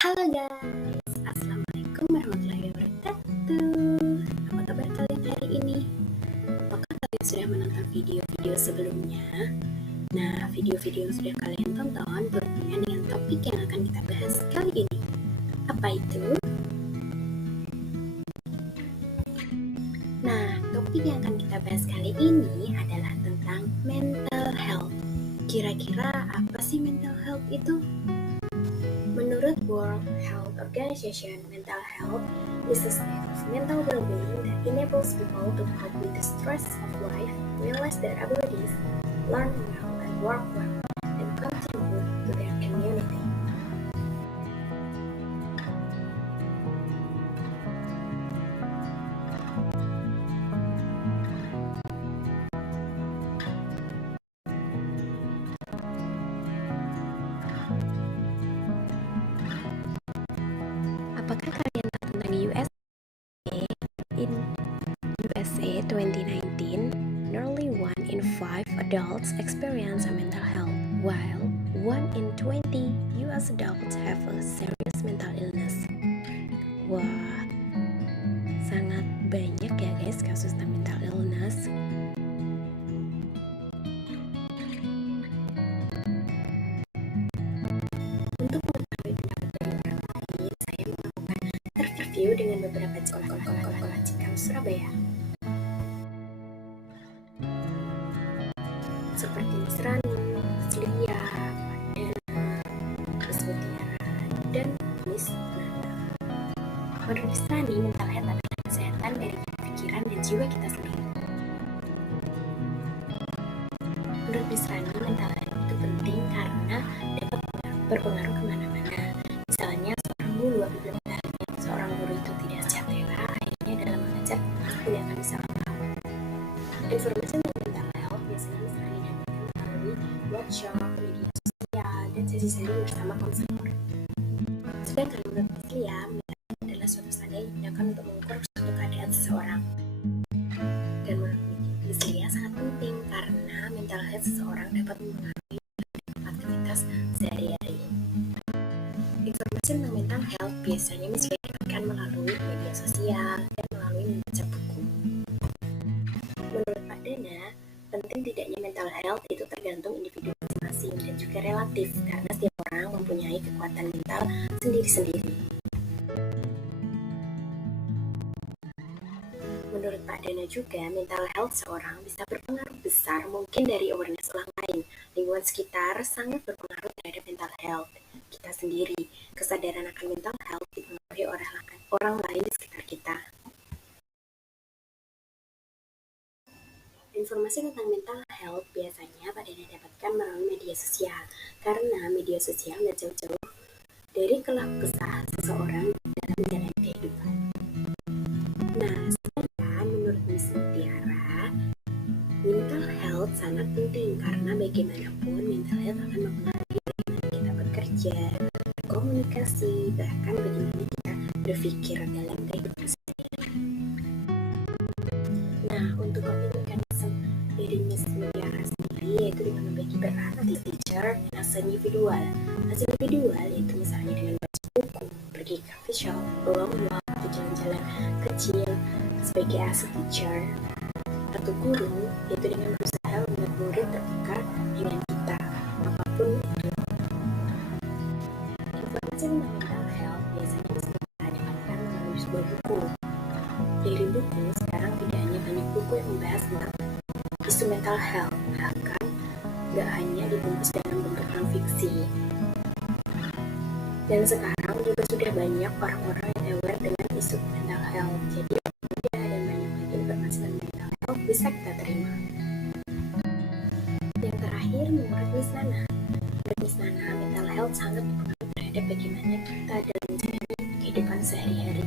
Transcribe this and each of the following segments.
Halo guys, Assalamualaikum warahmatullahi wabarakatuh. Apa kabar kalian hari ini? Apakah kalian sudah menonton video-video sebelumnya? Nah, video-video yang sudah kalian tonton berhubungan dengan topik yang akan kita bahas kali ini. Apa itu? Nah, topik yang akan kita bahas kali ini adalah tentang mental health. Kira-kira apa sih mental health itu? Menurut World Health Organization, mental health is a state of mental well-being that enables people to cope with the stress of life, realize their abilities, learn well and work well, and contribute to their community. Apakah kalian tahu tentang USA? In USA 2019, nearly 1 in 5 adults experience a mental health, while 1 in 20 US adults have a serious mental illness. Wah, sangat banyak ya guys kasus tentang mental illness. Untuk mengetahui pendapat dari orang lain, saya melakukan interview dengan beberapa sekolah Cikal Surabaya, seperti Miss Rani, Miss Lia, Miss Mutiara, dan Miss Nana. Menurut Miss Rani, mental health adalah kesehatan dari pikiran dan jiwa kita sendiri. Menurut Miss Rani, mental health itu penting karena dapat berpengaruh kemana-mana. Misalnya, seorang guru apabila seorang guru itu tidak sejahtera, akhirnya dalam mengajar tidak akan bisa paham. Informasi tentang mental health biasanya Miss Rani dapatkan melalui workshop, media sosial, dan sesi-sesi bersama konselor. Sedangkan menurut Miss Lia, mental health adalah suatu standar yang digunakan untuk mengukur suatu keadaan seseorang. Dan menurut Miss Lia sangat penting karena mental health seseorang dapat mempengaruhi aktivitas sehari-hari. Informasi tentang mental health biasanya Miss Lia dapatkan melalui media sosial dan melalui membaca buku. Menurut Pak Dana, penting tidaknya mental health itu tergantung individu masing-masing dan juga relatif karena setiap orang mempunyai kekuatan mental sendiri-sendiri. Menurut Pak Dana juga, mental health seorang bisa berpengaruh besar mungkin dari awareness orang lain. Lingkungan sekitar sangat berpengaruh terhadap mental health kita sendiri. Kesadaran akan mental health dipengaruhi orang lain di sekitar kita. Informasi tentang mental health biasanya Pak Dana dapatkan melalui media sosial, karena media sosial tidak jauh-jauh dari keluh kesah seseorang dalam menjalani kehidupan. Nah, sedangkan menurut Miss Mutiara, mental health sangat penting karena bagaimanapun mental health akan mempengaruhi bagaimana kita bekerja, komunikasi, bahkan bagaimana kita berpikir dalam kehidupan sehari-hari. Nah, untuk komunikasi dari Miss Mutiara sendiri yaitu dengan membagi peran as teacher dan as individual. As individual yaitu misalnya dengan baca buku, pergi ke coffee shop, long walk, atau jalan-jalan kecil. Sebagai as teacher atau guru yaitu dengan berusaha membuat murid terbuka dengan kita, apapun itu. Informasi tentang mental health biasanya bisa kita dapatkan melalui sebuah buku. Dari buku, sekarang tidak hanya banyak buku yang membahas tentang isu mental health, bahkan gak hanya dibungkus dalam bentuk non-fiksi. Dan sekarang juga sudah banyak orang-orang yang aware dengan isu mental health, jadi mudah dan banyak lagi informasi tentang mental health bisa kita terima. Yang terakhir, menurut Miss Nana, bagaimana kita dalam menjalani kehidupan sehari-hari.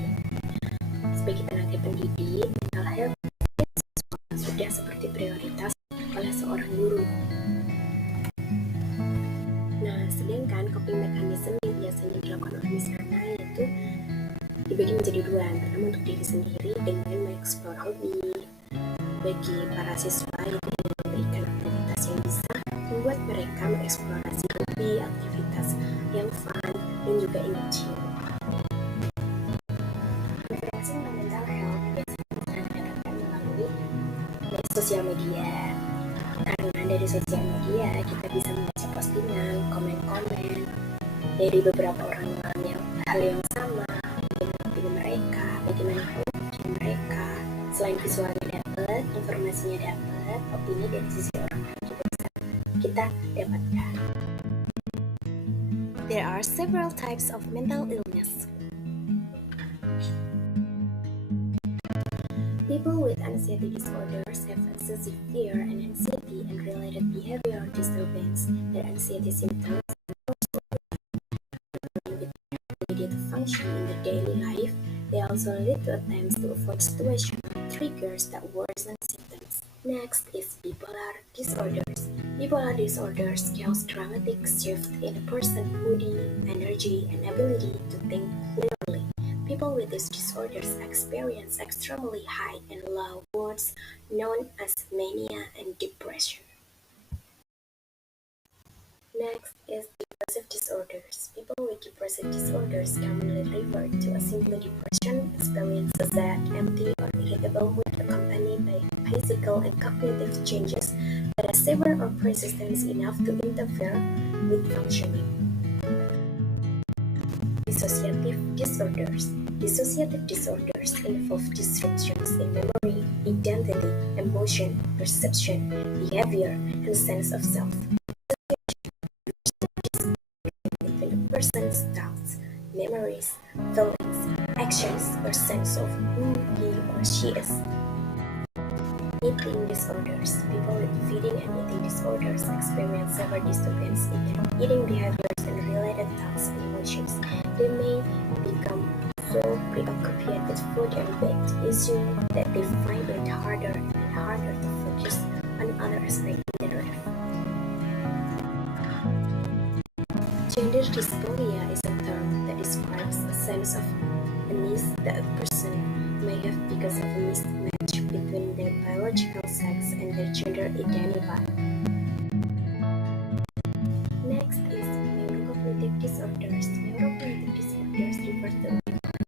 Sebagai tenaga pendidik, mental health sudah seperti prioritas oleh seorang guru. Nah, sedangkan coping mechanism yang biasanya dilakukan oleh Miss Nana yaitu dibagi menjadi dua. Yang pertama untuk diri sendiri dengan mengeksplor hobi. Bagi para siswa itu dengan memberikan aktivitas yang bisa membuat mereka mengeksplorasi hobi, aktivitas yang fun dan juga engaging. Referensi tentang mental health biasanya bisa didapatkan melalui sosial media. Karena dari sosial media kita bisa membaca postingan, komen-komen dari beberapa orang yang hal yang sama, bagaimana opini mereka, bagaimana hobi mereka. Selain visualnya dapat, informasinya dapat, opini dari sisi orang lain juga bisa kita dapatkan. There are several types of mental illness. People with anxiety disorders have excessive fear and anxiety and related behavioral disturbance. Their anxiety symptoms with ability to function in their daily life. They also lead to attempts to avoid situational triggers that worsen symptoms. Next is bipolar disorders. Bipolar disorders cause dramatic shift in a person's mood, energy, and ability to think clearly. People with these disorders experience extremely high and low moods known as mania and depression. Next is depressive disorders. People with depressive disorders commonly refer to as simply depression, experience a sad, empty, or irritable mood accompanied by physical and cognitive changes that are severe or persistent enough to interfere with functioning. Dissociative disorders. Dissociative disorders involve disruptions in memory, identity, emotion, perception, behavior, and sense of self. Between a person's thoughts, memories, feelings, actions, or sense of who he or she is. Eating disorders. People with feeding and eating disorders experience severe disturbance in their eating behaviors and related thoughts and emotions. They may become so preoccupied with food and weight issues that they find it harder and harder to focus on other aspects in their life. Gender dysphoria is a term that describes a sense of unease that a person may have because of a mismatch between their biological sex and their gender identity. Next is neurocognitive disorders. Neurocognitive disorders refer to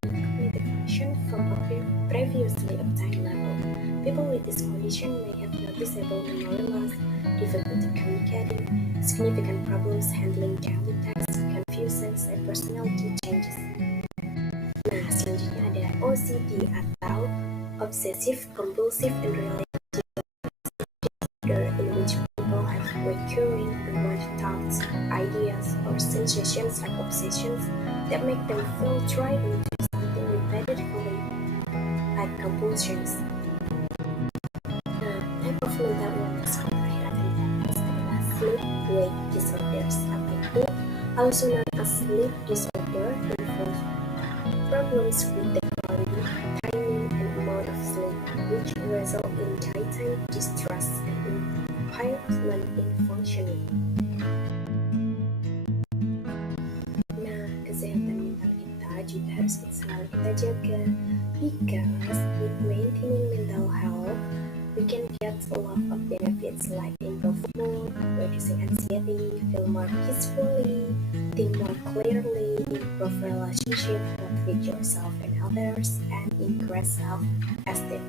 cognitive function from a previously obtained level. People with this condition may have noticeable memory loss, difficulty communicating, significant problems handling daily tasks, confusions, and personality changes. Nah, selanjutnya ada OCD atau Obsessive Compulsive and Related Disorder, in which people have recurring unwanted thoughts, ideas, or sensations like obsessions that make them feel driven to do something repetitively, like compulsions. Nah, type of mental illness yang terakhir akan dibahas adalah sleep-wake disorders. Apa itu? Also known as sleep disorder, involves problems with the quality, timing, and amount of sleep, which result in daytime distress and impairment in functioning. Nah, kesehatan mental kita juga harus selalu kita jaga, because with maintaining mental health, we can get a lot of benefits like improved mood, reducing anxiety, feel more peacefully, think more clearly, improve relationship both with yourself and others, and increase self-esteem.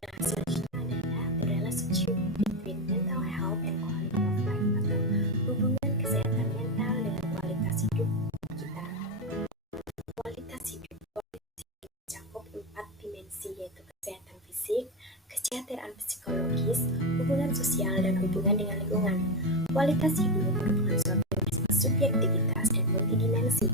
Nah, selanjutnya adalah the relationship between mental health and quality of life, atau hubungan kesehatan mental dengan kualitas hidup kita. Kualitas hidup mencakup 4 dimensi, yaitu kesehatan fisik, kesejahteraan psikologis, hubungan sosial, dan hubungan dengan lingkungan. Kualitas hidup merupakan suatu yang bersifat subjektivitas dan multidimensi.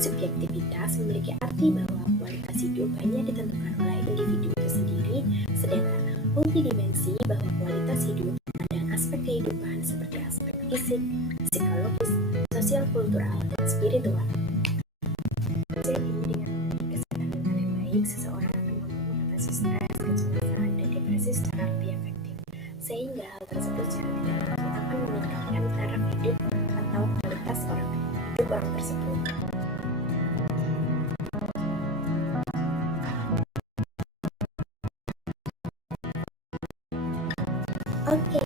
Subjektivitas memiliki arti bahwa kualitas hidup hanya ditentukan oleh individu itu sendiri, sedangkan multidimensi bahwa kualitas hidup memandang aspek kehidupan seperti aspek fisik, psikologis, sosial, kultural, dan spiritual. Jadi, dengan kesehatan mental yang baik, seseorang akan mampu mengatasi stres, kecemasan, dan depresi secara lebih efektif. Sehingga hal tersebut secara tidak langsung akan meningkatkan taraf hidup atau kualitas hidup orang tersebut. Oke,